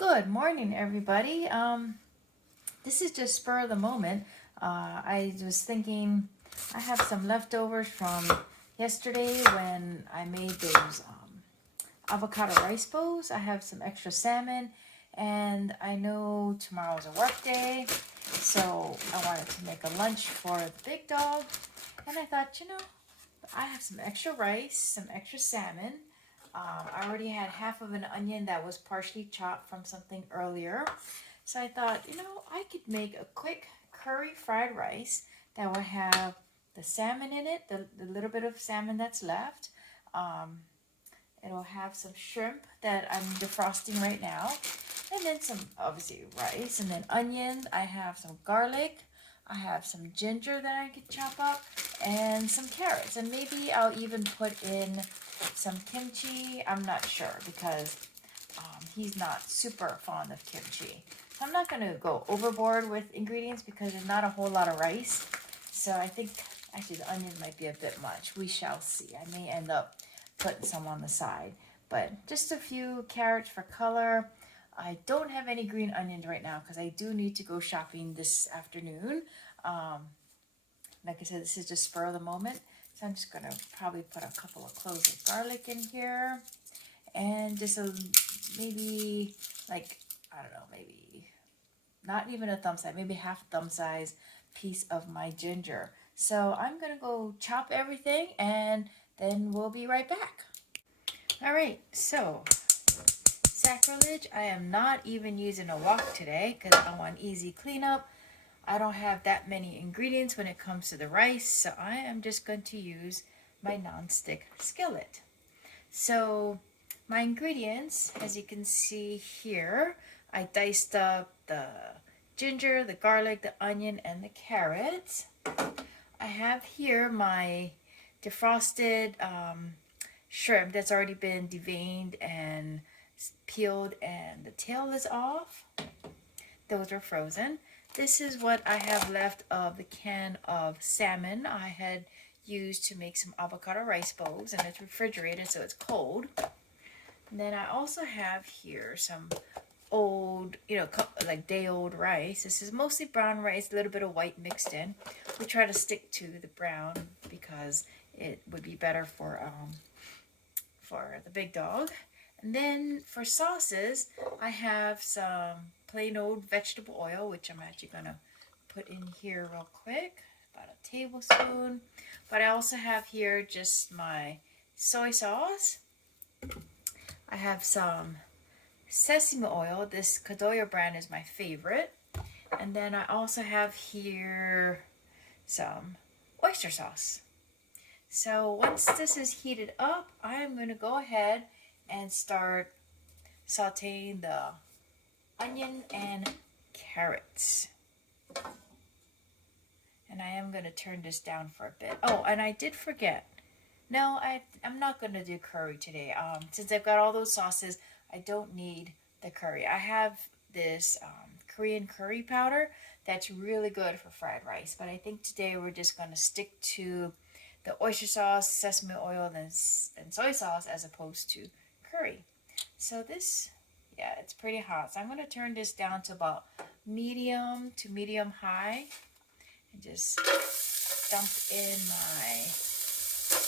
Good morning, everybody. This is just spur of the moment. I was thinking I have some leftovers from yesterday when I made those avocado rice bowls. I have some extra salmon, and I know tomorrow's a work day, so I wanted to make a lunch for the big dog. And I thought, I have some extra rice, some extra salmon. I already had half of an onion that was partially chopped from something earlier. So I thought, I could make a quick curry fried rice that will have the salmon in it, the little bit of salmon that's left. Um, It'll have some shrimp that I'm defrosting right now. And then some, obviously, rice. And then onions. I have some garlic. I have some ginger that I could chop up. And some carrots. And maybe I'll even put in some kimchi. I'm not sure because he's not super fond of kimchi. So I'm not going to go overboard with ingredients because there's not a whole lot of rice. So I think actually the onions might be a bit much. We shall see. I may end up putting some on the side. But just a few carrots for color. I don't have any green onions right now because I do need to go shopping this afternoon. Like I said, this is just spur of the moment. So I'm just going to probably put a couple of cloves of garlic in here. And just maybe like, I don't know, maybe not even a thumb size, maybe half thumb size piece of my ginger. So I'm going to go chop everything and then we'll be right back. All right, so sacrilege, I am not even using a wok today because I want easy cleanup. I don't have that many ingredients when it comes to the rice, so I am just going to use my non-stick skillet. So my ingredients, as you can see here, I diced up the ginger, the garlic, the onion, and the carrots. I have here my defrosted shrimp that's already been deveined and peeled, and the tail is off. Those are frozen. This is what I have left of the can of salmon I had used to make some avocado rice bowls, and it's refrigerated so it's cold. And then I also have here some old, like day-old rice. This is mostly brown rice, a little bit of white mixed in. We try to stick to the brown because it would be better for the big dog. And then for sauces, I have some plain old vegetable oil, which I'm actually going to put in here real quick, about a tablespoon. But I also have here just my soy sauce. I have some sesame oil. This Kadoya brand is my favorite. And then I also have here some oyster sauce. So once this is heated up, I am going to go ahead and start sauteing the onion and carrots. And I am going to turn this down for a bit. Oh, and I did forget. No, I'm not going to do curry today. Since I've got all those sauces, I don't need the curry. I have this Korean curry powder that's really good for fried rice. But I think today we're just going to stick to the oyster sauce, sesame oil, and soy sauce as opposed to curry. So this, yeah, it's pretty hot. So I'm going to turn this down to about medium to medium high. And just dump in my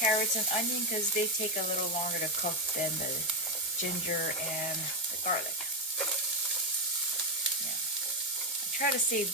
carrots and onion because they take a little longer to cook than the ginger and the garlic. Yeah. I try to save,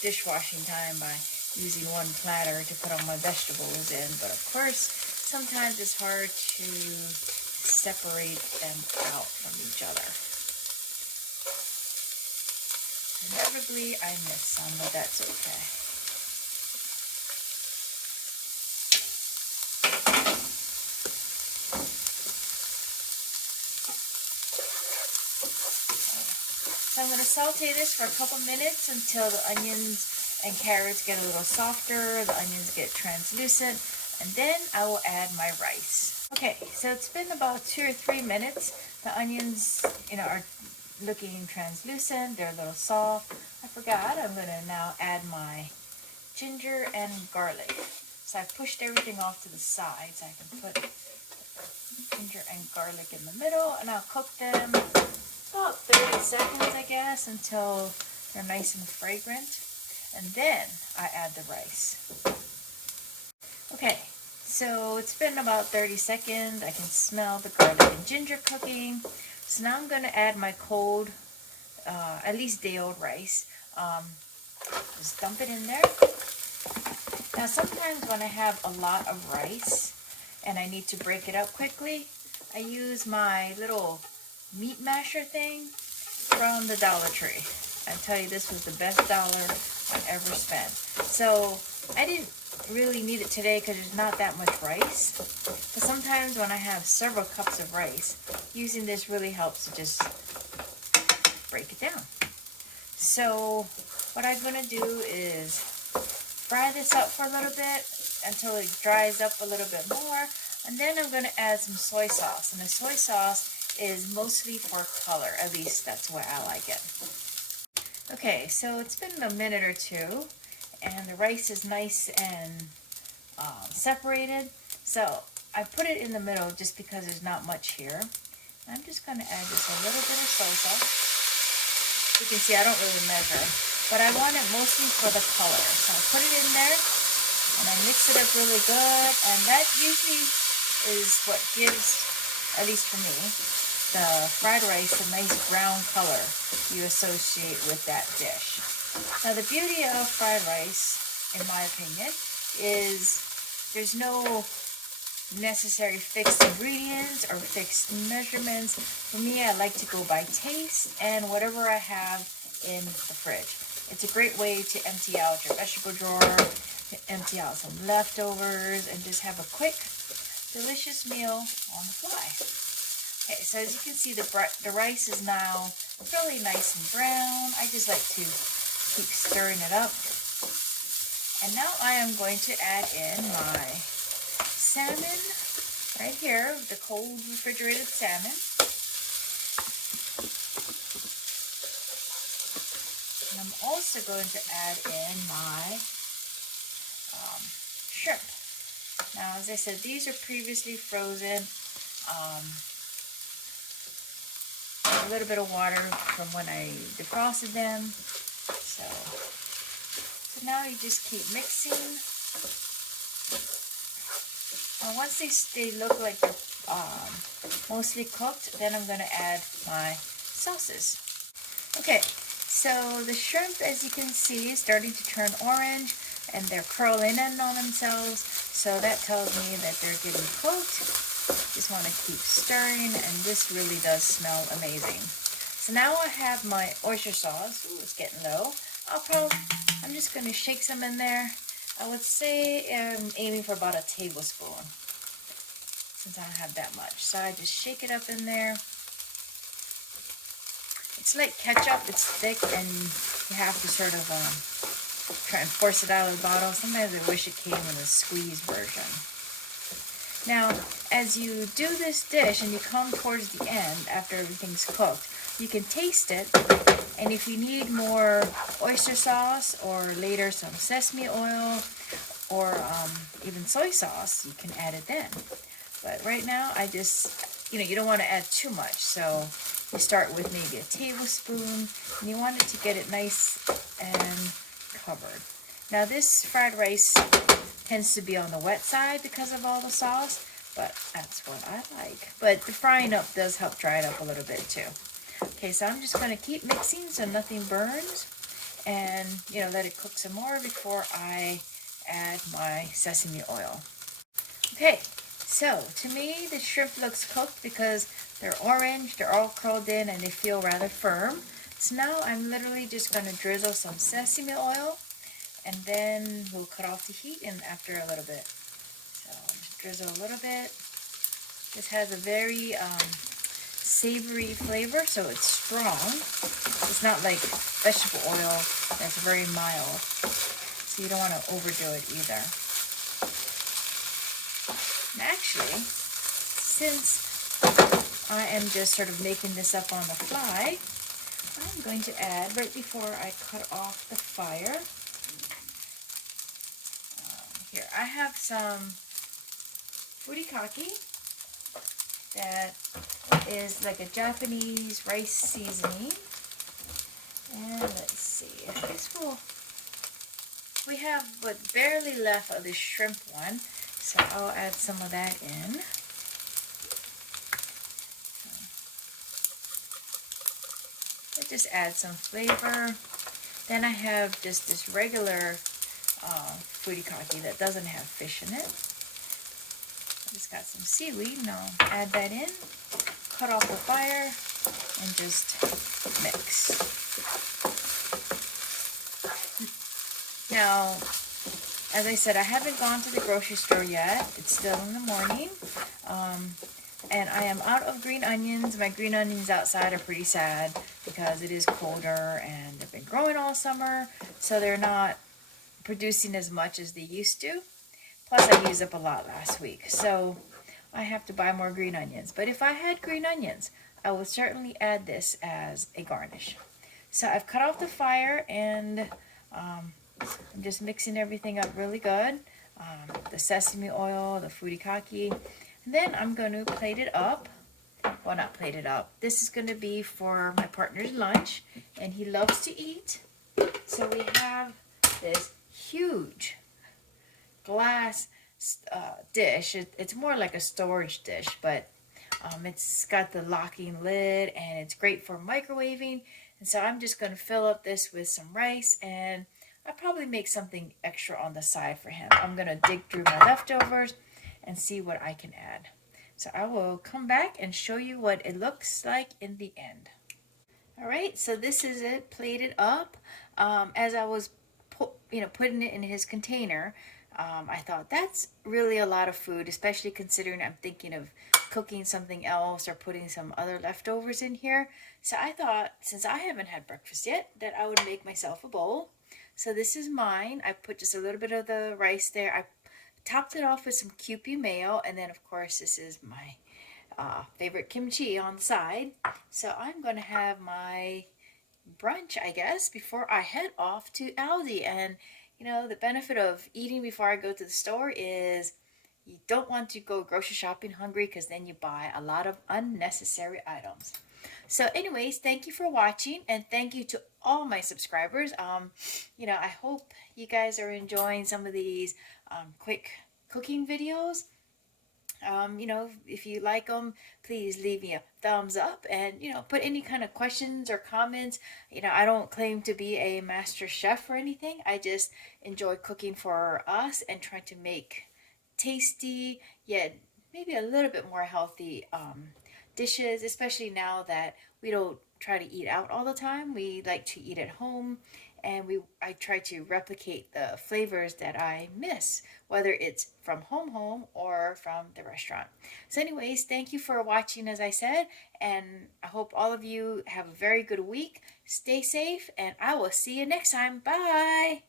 dishwashing time by using one platter to put all my vegetables in, but of course, sometimes it's hard to separate them out from each other. Inevitably, I miss some, but that's okay. So I'm going to saute this for a couple minutes until the onions and carrots get a little softer, the onions get translucent, and then I will add my rice. Okay, so it's been about 2 or 3 minutes. The onions, are looking translucent, they're a little soft. I forgot, I'm going to now add my ginger and garlic. So I pushed everything off to the side so I can put ginger and garlic in the middle, and I'll cook them about about 30 seconds, I guess, until they're nice and fragrant. And then I add the rice. Okay, so it's been about 30 seconds. I can smell the garlic and ginger cooking. So now I'm going to add my cold, at least day-old rice. Just dump it in there. Now sometimes when I have a lot of rice and I need to break it up quickly, I use my little meat masher thing from the Dollar Tree. I tell you, this was the best dollar I ever spent. So I didn't really need it today because there's not that much rice. But sometimes when I have several cups of rice, using this really helps to just break it down. So what I'm going to do is fry this up for a little bit until it dries up a little bit more. And then I'm going to add some soy sauce. And the soy sauce is mostly for color. At least that's why I like it. Okay, so it's been a minute or two. And the rice is nice and separated. So I put it in the middle just because there's not much here. I'm just going to add just a little bit of soy sauce. You can see I don't really measure, but I want it mostly for the color. So I put it in there and I mix it up really good, and that usually is what gives, at least for me, the fried rice a nice brown color you associate with that dish. Now the beauty of fried rice, in my opinion, is there's no necessary fixed ingredients or fixed measurements. For me, I like to go by taste and whatever I have in the fridge. It's a great way to empty out your vegetable drawer, empty out some leftovers, and just have a quick, delicious meal on the fly. Okay, so as you can see, the rice is now fairly nice and brown. I just like to keep stirring it up. And now I am going to add in my salmon right here, the cold refrigerated salmon. And I'm also going to add in my shrimp. Now, as I said, these are previously frozen. A little bit of water from when I defrosted them. So now you just keep mixing. Once they look like they're mostly cooked, then I'm going to add my sauces. Okay, so the shrimp, as you can see, is starting to turn orange, and they're curling in on themselves, so that tells me that they're getting cooked. Just want to keep stirring, and this really does smell amazing. So now I have my oyster sauce. Ooh, it's getting low. I'm just going to shake some in there. I would say I'm aiming for about a tablespoon, since I don't have that much. So I just shake it up in there. It's like ketchup. It's thick, and you have to sort of try and force it out of the bottle. Sometimes I wish it came in a squeeze version. Now, as you do this dish and you come towards the end after everything's cooked, you can taste it. And if you need more oyster sauce or later some sesame oil or even soy sauce, you can add it then. But right now, I just, you don't want to add too much. So you start with maybe a tablespoon, and you want it to get it nice and covered. Now this fried rice tends to be on the wet side because of all the sauce, but that's what I like. But the frying up does help dry it up a little bit too. Okay, so I'm just going to keep mixing so nothing burns, and let it cook some more before I add my sesame oil. Okay, so to me the shrimp looks cooked because they're orange, they're all curled in, and they feel rather firm. So now I'm literally just going to drizzle some sesame oil, and then we'll cut off the heat and after a little bit. So just drizzle a little bit. This has a very savory flavor, so it's strong. It's not like vegetable oil that's very mild, so you don't want to overdo it either. And actually, since I am just sort of making this up on the fly, I'm going to add, right before I cut off the fire, here, I have some furikake. that is like a Japanese rice seasoning. And let's see, I guess we have what barely left of the shrimp one, so I'll add some of that in. It just adds some flavor. Then I have just this regular furikake that doesn't have fish in it. I just got some seaweed, and I'll add that in, cut off the fire, and just mix. Now, as I said, I haven't gone to the grocery store yet. It's still in the morning. And I am out of green onions. My green onions outside are pretty sad because it is colder and they've been growing all summer, so they're not producing as much as they used to. Plus I used up a lot last week, so I have to buy more green onions. But if I had green onions, I would certainly add this as a garnish. So I've cut off the fire, and I'm just mixing everything up really good. The sesame oil, the furikake. And then I'm going to plate it up. Well, not plate it up. This is going to be for my partner's lunch, and he loves to eat. So we have this huge glass dish. It's more like a storage dish, but it's got the locking lid, and it's great for microwaving. And so I'm just going to fill up this with some rice, and I'll probably make something extra on the side for him. I'm going to dig through my leftovers and see what I can add. So I will come back and show you what it looks like in the end. Alright, so this is it plated up. As I was putting it in his container, I thought that's really a lot of food, especially considering I'm thinking of cooking something else or putting some other leftovers in here. So I thought, since I haven't had breakfast yet, that I would make myself a bowl. So this is mine. I put just a little bit of the rice there. I topped it off with some Kewpie mayo, and then of course this is my favorite kimchi on the side. So I'm going to have my brunch, I guess, before I head off to Aldi. And you know, the benefit of eating before I go to the store is you don't want to go grocery shopping hungry, because then you buy a lot of unnecessary items. So anyways, thank you for watching, and thank you to all my subscribers. I hope you guys are enjoying some of these quick cooking videos. If you like them, please leave me a thumbs up, and put any kind of questions or comments. I don't claim to be a master chef or anything. I just enjoy cooking for us and trying to make tasty yet maybe a little bit more healthy dishes, especially now that we don't try to eat out all the time. We like to eat at home, and I try to replicate the flavors that I miss, whether it's from home or from the restaurant. So anyways, thank you for watching, as I said, and I hope all of you have a very good week. Stay safe, and I will see you next time. Bye!